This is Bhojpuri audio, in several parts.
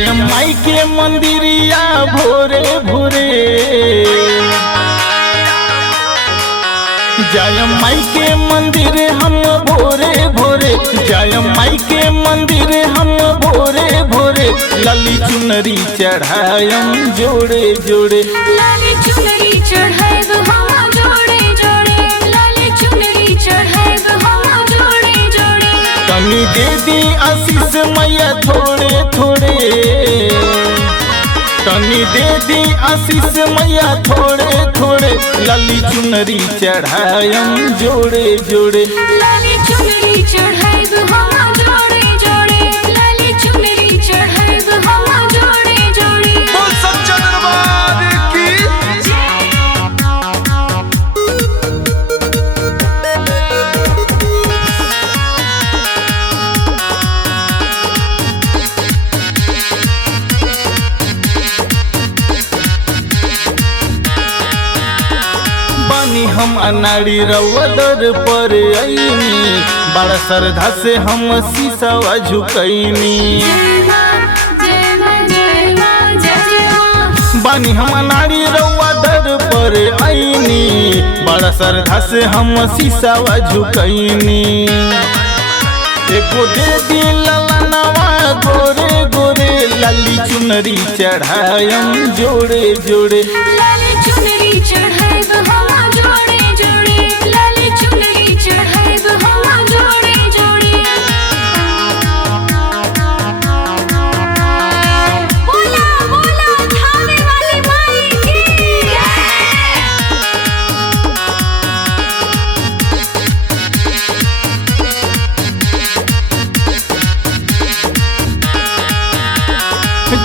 जय माई के मंदिरिया भोरे भोरे, जय माई के मंदिर हम भोरे भोरे, जय माई के मंदिर हम भोरे भोरे, लाली चुनरी चढ़ायम जोड़े जोड़े, लाली चुनरी चढ़ाएब हम जोड़े जोड़े, लाली चुनरी चढ़ाएब हम जोड़े जोड़े। तनी दे दी आशीष मैया थोड़े थोड़े, तनी दे दी आशीष मैया थोड़े थोड़े, लाली चुनरी चढ़ायम जोड़े जोड़े, लाली चुनरी चढ़ाएब हम जोड़े जोड़े, लाली चुनरी चढ़ाएब हम जोड़े जोड़े। बोल सच्चा दरबार की। बानी हम अनाड़ी रउआ दर पर आईनी, बड़ा श्रद्धा से हम शीशवा झुकैनी। जय मां जय मां जय मां जय जय मां। बानी हम अनाड़ी रउआ दर पर आईनी, बड़ा श्रद्धा से हम शीशवा झुकैनी। एको दे दी ललनवा गोरे गोरे, लाली चुनरी चढ़ायम जोड़े जोड़े, लाली चुनरी चढ़ाएब हम जोड़े जोड़े, लाली चुनरी चढ़ाएब हम जोड़े जोड़े। बोला बोला थाने वाली माई की जय।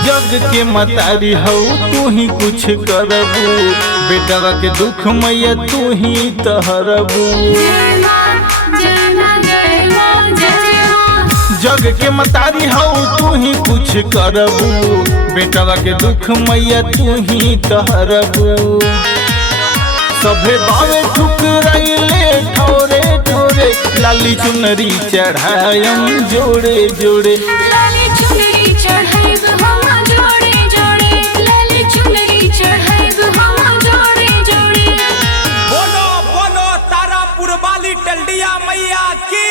जग के मतारी हऊ तू ही कुछ करबू, बेटवा के दुख मैया तू ही तहरबू। जय मां जय मां जय मां जय जय मां। जग के मतारी हऊ तू ही कुछ करबू, बेटवा के दुख मैया तू ही तहरबू। सभे बावे ठुकराइले ठोरे ठोरे, लाली चुनरी चढ़ायम जोड़े जोड़े, लाली चुनरी चढ़ाएब हम जोड़े जोड़े, लाली चुनरी चढ़ाएब हम जोड़े जोड़े। बोलो बोलो तारापुर वाली टल्डिया मैया की।